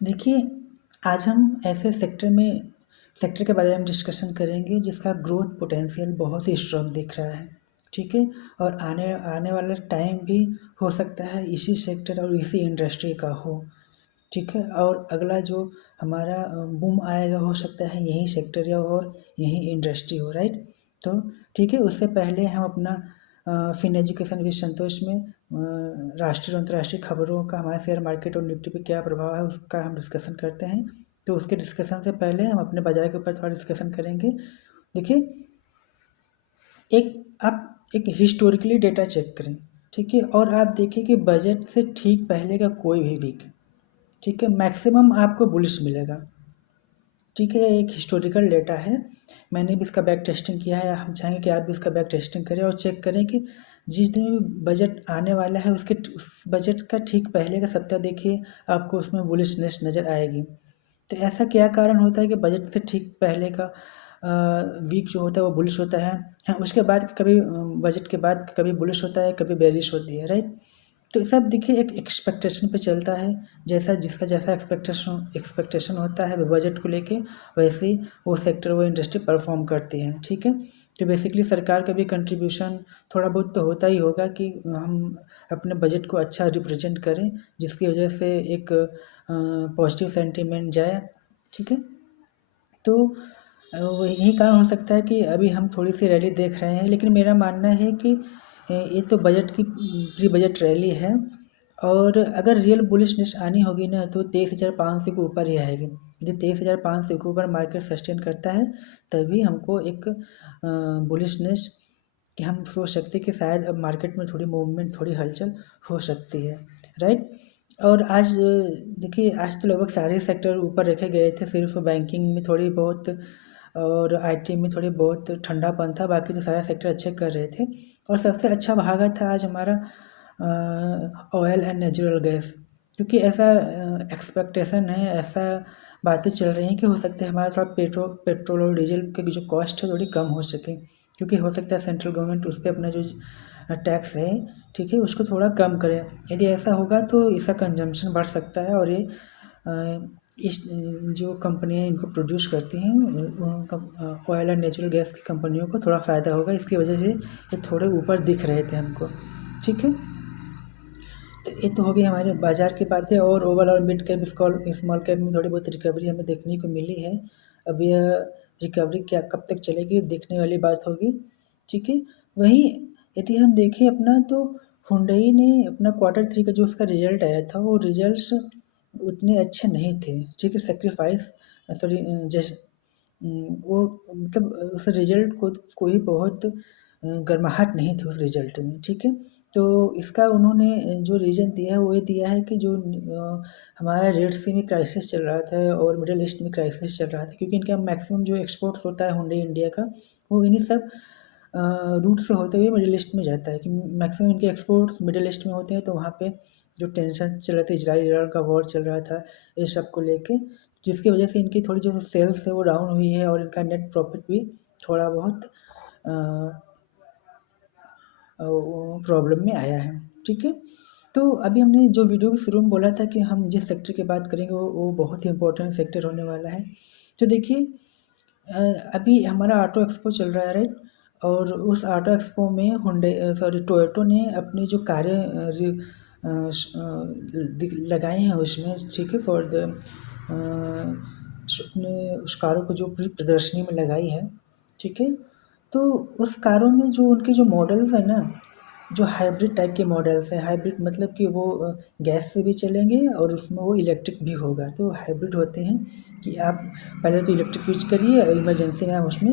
देखिए, आज हम ऐसे सेक्टर के बारे में डिस्कशन करेंगे जिसका ग्रोथ पोटेंशियल बहुत ही स्ट्रॉन्ग दिख रहा है, ठीक है? और आने आने वाला टाइम भी हो सकता है इसी सेक्टर और इसी इंडस्ट्री का हो, ठीक है? और अगला जो हमारा बूम आएगा हो सकता है यही सेक्टर या और यही इंडस्ट्री हो, राइट? तो ठीक है, उससे पहले हम अपना फिन एजुकेशन विद संतोष में राष्ट्रीय और अंतर्राष्ट्रीय खबरों का हमारे शेयर मार्केट और निफ्टी पे क्या प्रभाव है उसका हम डिस्कशन करते हैं। तो उसके डिस्कशन से पहले हम अपने बाजार के ऊपर थोड़ा डिस्कशन करेंगे। देखिए, आप एक हिस्टोरिकली डेटा चेक करें, ठीक है? और आप देखिए कि बजट से ठीक पहले का कोई भी वीक, ठीक है, मैक्सिमम आपको बुलिश मिलेगा, ठीक है? एक हिस्टोरिकल डेटा है, मैंने भी इसका बैक टेस्टिंग किया है। हम चाहेंगे कि आप भी इसका बैक टेस्टिंग करें और चेक करें कि जिस दिन भी बजट आने वाला है उस बजट का ठीक पहले का सप्ताह देखिए, आपको उसमें बुलिशनेस नज़र आएगी। तो ऐसा क्या कारण होता है कि बजट से ठीक पहले का वीक जो होता है वो बुलिश होता है? हाँ, उसके बाद कभी बजट के बाद कभी बुलिश होता है, कभी बेरिश होती है, राइट? तो सब देखिए एक एक्सपेक्टेशन पे चलता है, जैसा एक्सपेक्टेशन होता है बजट को लेके, वैसे ही वो सेक्टर वो इंडस्ट्री परफॉर्म करती है, ठीक है? तो बेसिकली सरकार का भी कंट्रीब्यूशन थोड़ा बहुत तो होता ही होगा कि हम अपने बजट को अच्छा रिप्रेजेंट करें, जिसकी वजह से एक पॉजिटिव सेंटीमेंट जाए, ठीक है? तो यही कारण हो सकता है कि अभी हम थोड़ी-सी रैली देख रहे हैं, लेकिन मेरा मानना है कि ये तो बजट की प्री बजट रैली है और अगर रियल बुलिशनेस आनी होगी ना तो 23,500 के ऊपर ही आएगी। यदि 23,500 के ऊपर मार्केट सस्टेन करता है तभी हमको एक बुलिशनेस कि हम सोच सकते हैं कि शायद अब मार्केट में थोड़ी मूवमेंट, थोड़ी हलचल हो सकती है, राइट? और आज देखिए, आज तो लगभग सारे सेक्टर ऊपर रखे गए थे, सिर्फ बैंकिंग में थोड़ी बहुत और आईटी में थोड़ी बहुत ठंडापन था, बाकी तो सारे सेक्टर अच्छे कर रहे थे। और सबसे अच्छा भागा था आज हमारा ऑयल एंड नेचुरल गैस, क्योंकि ऐसा एक्सपेक्टेशन है, ऐसा बातें चल रही हैं कि हो सकता है हमारा थोड़ा पेट्रोल और डीजल की जो कॉस्ट है थोड़ी कम हो सके, क्योंकि हो सकता है सेंट्रल गवर्नमेंट उस पर अपना जो टैक्स है, ठीक है, उसको थोड़ा कम करें। यदि ऐसा होगा तो इसका कंजम्पशन बढ़ सकता है और ये इस जो कंपनियाँ इनको प्रोड्यूस करती हैं उन ऑयल एंड नेचुरल गैस की कंपनियों को थोड़ा फ़ायदा होगा, इसकी वजह से ये थोड़े ऊपर दिख रहे थे हमको, ठीक है? तो ये तो हो गई हमारे बाज़ार की बातें और overall mid cap small cap में थोड़ी बहुत रिकवरी हमें देखने को मिली है। अब यह रिकवरी क्या कब तक चलेगी देखने वाली बात होगी, ठीक है? वहीं यदि हम देखें अपना तो हुंडई ने अपना क्वार्टर 3 का जो उसका रिज़ल्ट आया था वो रिज़ल्ट्स उतने अच्छे नहीं थे, ठीक है? सैक्रिफाइस सॉरी वो मतलब उस रिज़ल्ट को कोई बहुत गर्माहट नहीं थी उस रिज़ल्ट में, ठीक है? तो इसका उन्होंने जो रीज़न दिया है वो ये दिया है कि जो हमारा रेड सी में क्राइसिस चल रहा था और मिडल ईस्ट में क्राइसिस चल रहा था, क्योंकि इनका मैक्सिमम जो एक्सपोर्ट्स होता है हुंडई इंडिया का वो इन्हीं सब रूट से होते हुए मिडल ईस्ट में जाता है कि मैक्सिमम इनके एक्सपोर्ट्स मिडल ईस्ट में होते हैं। तो वहाँ पे जो टेंशन चल रहा था, इजराइल ईरान का वॉर चल रहा था, ये सब को लेके, जिसकी वजह से इनकी थोड़ी जो सेल्स है वो डाउन हुई है और इनका नेट प्रॉफिट भी थोड़ा बहुत प्रॉब्लम में आया है, ठीक है? तो अभी हमने जो वीडियो के शुरू में बोला था कि हम जिस सेक्टर की बात करेंगे वो बहुत ही इम्पोर्टेंट सेक्टर होने वाला है। तो देखिए, अभी हमारा ऑटो एक्सपो चल रहा है, राइट? और उस ऑटो एक्सपो में टोयोटो ने अपनी जो कारें लगाई हैं उसमें, ठीक है, फॉर द अपने उस कारों को जो पूरी प्रदर्शनी में लगाई है, ठीक है? तो उस कारों में जो उनके जो मॉडल्स हैं ना, जो हाइब्रिड टाइप के मॉडल्स हैं, हाइब्रिड मतलब कि वो गैस से भी चलेंगे और उसमें वो इलेक्ट्रिक भी होगा। तो हाइब्रिड होते हैं कि आप पहले तो इलेक्ट्रिक यूज करिए और इमरजेंसी में आप उसमें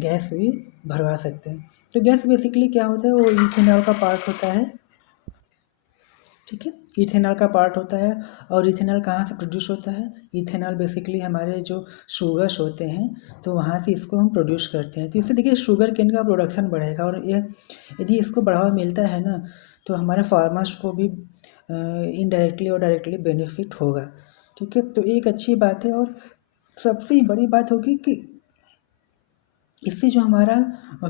गैस भी भरवा सकते हैं। तो गैस बेसिकली क्या होता है, वो इथेनॉल का पार्ट होता है, ठीक है? इथेनॉल का पार्ट होता है। और इथेनॉल कहाँ से प्रोड्यूस होता है? इथेनॉल बेसिकली हमारे जो शुगर्स होते हैं तो वहाँ से इसको हम प्रोड्यूस करते हैं। तो इससे देखिए शुगर केन का प्रोडक्शन बढ़ेगा और ये यदि इसको बढ़ावा मिलता है ना तो हमारे फार्मर्स को भी इनडायरेक्टली और डायरेक्टली बेनिफिट होगा, ठीक है? तो एक अच्छी बात है। और सबसे बड़ी बात होगी कि इससे जो हमारा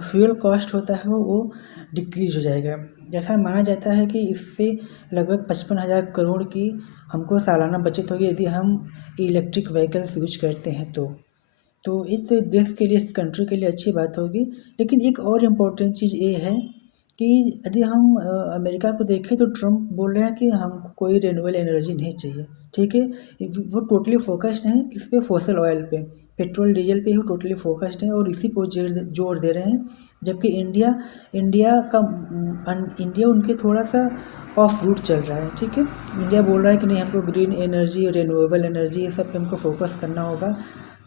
फ्यूल कॉस्ट होता है वो डिक्रीज़ हो जाएगा। जैसा माना जाता है कि इससे लगभग 55,000 करोड़ की हमको सालाना बचत होगी यदि हम इलेक्ट्रिक व्हीकल्स यूज करते हैं तो इस देश के लिए, इस कंट्री के लिए अच्छी बात होगी। लेकिन एक और इम्पोर्टेंट चीज़ ये है कि यदि हम अमेरिका को देखें तो ट्रम्प बोल रहे हैं कि हमको कोई रिन्यूएबल एनर्जी नहीं चाहिए, ठीक है। वो टोटली फोकस्ड हैं किस पे, फॉसिल ऑयल पे, पेट्रोल डीजल पे ही टोटली फोकस्ड हैं और इसी पर जोर दे रहे हैं। जबकि इंडिया इंडिया उनके थोड़ा सा ऑफ रूट चल रहा है, ठीक है। इंडिया बोल रहा है कि नहीं, हमको ग्रीन एनर्जी, रिन्यूएबल एनर्जी, ये सब पे हमको फोकस करना होगा,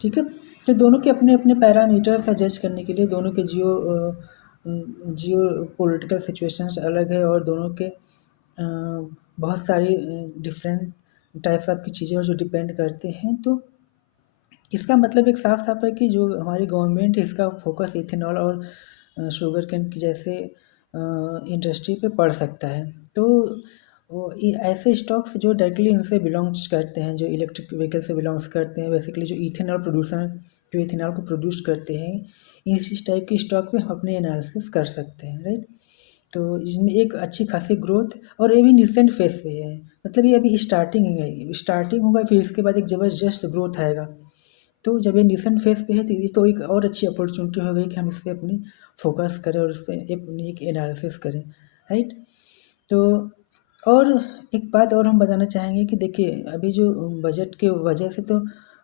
ठीक है। तो दोनों के अपने अपने पैरामीटर्स है जज करने के लिए, दोनों के जियो पॉलिटिकल सिचुएशंस अलग है और दोनों के बहुत सारी डिफरेंट टाइप्स ऑफ की चीज़ें और जो डिपेंड करते हैं। तो इसका मतलब एक साफ साफ है कि जो हमारी गवर्नमेंट है इसका फोकस इथेनॉल और शुगर केन की जैसे इंडस्ट्री पे पड़ सकता है। तो ऐसे स्टॉक्स जो डायरेक्टली इनसे बिलोंग्स करते हैं, जो इलेक्ट्रिक व्हीकल से बिलोंग्स करते हैं, बेसिकली जो इथेनॉल प्रोड्यूसर, जो इथेनॉल को प्रोड्यूस करते हैं, इस टाइप की स्टॉक पे हम अपने एनालिसिस कर सकते हैं, राइट। तो इसमें एक अच्छी खासी ग्रोथ, और ये भी निसेंट फेस पे है, मतलब ये अभी स्टार्टिंग है, स्टार्टिंग होगा फिर इसके बाद एक ज़बरदस्त ग्रोथ आएगा। तो जब ये निसेंट फेस पे है तो ये तो एक और अच्छी अपॉर्चुनिटी हो गई कि हम इस पर अपनी फोकस करें और उस पर अपनी एक एनालिसिस करें, राइट। तो और एक बात और हम बताना चाहेंगे कि देखिए अभी जो बजट के वजह से तो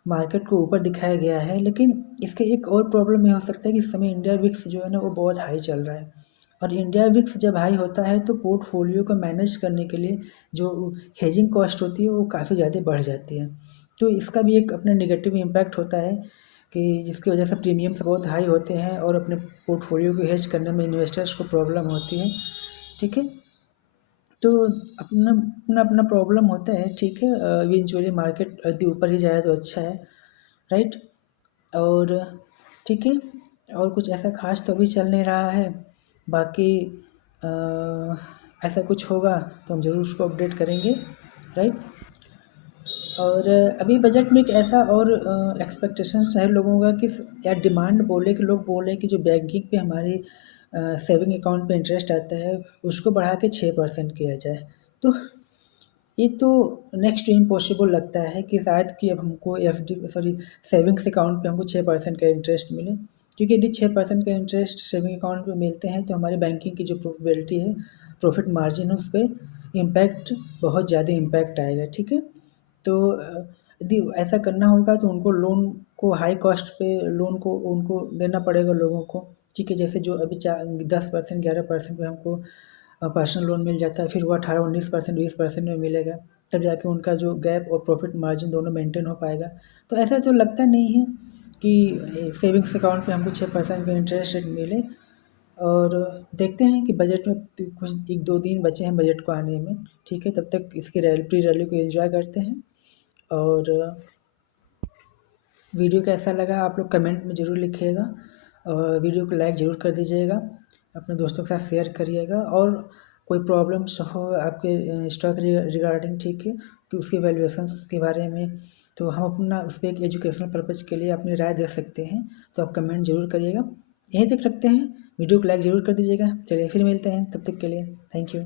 मार्केट को ऊपर दिखाया गया है, लेकिन इसके एक और प्रॉब्लम ये हो सकता है कि इस समय इंडिया विक्स जो है ना वो बहुत हाई चल रहा है, और इंडिया विक्स जब हाई होता है तो पोर्टफोलियो को मैनेज करने के लिए जो हेजिंग कॉस्ट होती है वो काफ़ी ज़्यादा बढ़ जाती है। तो इसका भी एक अपना नेगेटिव इम्पैक्ट होता है कि जिसकी वजह से प्रीमियम्स बहुत हाई होते हैं और अपने पोर्टफोलियो को हेज करने में इन्वेस्टर्स को प्रॉब्लम होती है, ठीक है। तो अपना अपना अपना प्रॉब्लम होता है, ठीक है। इवेंचुअली मार्केट यदि ऊपर ही जाए तो अच्छा है, राइट। और ठीक है, और कुछ ऐसा खास तो अभी चल नहीं रहा है। बाकी अ, ऐसा कुछ होगा तो हम ज़रूर उसको अपडेट करेंगे, राइट। और अभी बजट में एक ऐसा और एक्सपेक्टेशंस है लोगों का कि या डिमांड बोले कि लोग बोल रहे हैं कि जो बैंकिंग पे हमारी सेविंग अकाउंट पे इंटरेस्ट आता है उसको बढ़ा के 6% किया जाए। तो ये तो नेक्स्ट टू इम्पॉसिबल लगता है कि शायद कि अब हमको सेविंग्स अकाउंट पे हमको 6% का इंटरेस्ट मिले, क्योंकि यदि 6% का इंटरेस्ट सेविंग अकाउंट पे मिलते हैं तो हमारे बैंकिंग की जो प्रोबेबिलिटी है, प्रॉफिट मार्जिन है, उस पर इम्पैक्ट, बहुत ज़्यादा इम्पैक्ट आएगा, ठीक है। तो यदि ऐसा करना होगा तो उनको लोन को हाई कॉस्ट पे लोन को उनको देना पड़ेगा लोगों को, ठीक है। जैसे जो अभी 10%, 11% में हमको पर्सनल लोन मिल जाता है, फिर वो 18-19%, 20% में मिलेगा, तब जाके उनका जो गैप और प्रॉफिट मार्जिन दोनों मेंटेन हो पाएगा। तो ऐसा तो लगता नहीं है कि सेविंग्स अकाउंट पे हमको 6% का इंटरेस्ट रेट मिले। और देखते हैं कि बजट में तो कुछ 1-2 दिन बचे हैं बजट को आने में, ठीक है। तब तक इसकी प्री रैली को एंजॉय करते हैं। और वीडियो कैसा लगा आप लोग कमेंट में ज़रूर लिखिएगा, और वीडियो को लाइक ज़रूर कर दीजिएगा, अपने दोस्तों के साथ शेयर करिएगा। और कोई प्रॉब्लम्स हो आपके स्टॉक रिगार्डिंग, ठीक है, कि उसकी वैल्यूएशन के बारे में, तो हम अपना उस पर एक एजुकेशनल पर्पज़ के लिए अपनी राय दे सकते हैं, तो आप कमेंट ज़रूर करिएगा। यहीं तक रखते हैं, वीडियो को लाइक ज़रूर कर दीजिएगा। चलिए फिर मिलते हैं, तब तक के लिए थैंक यू।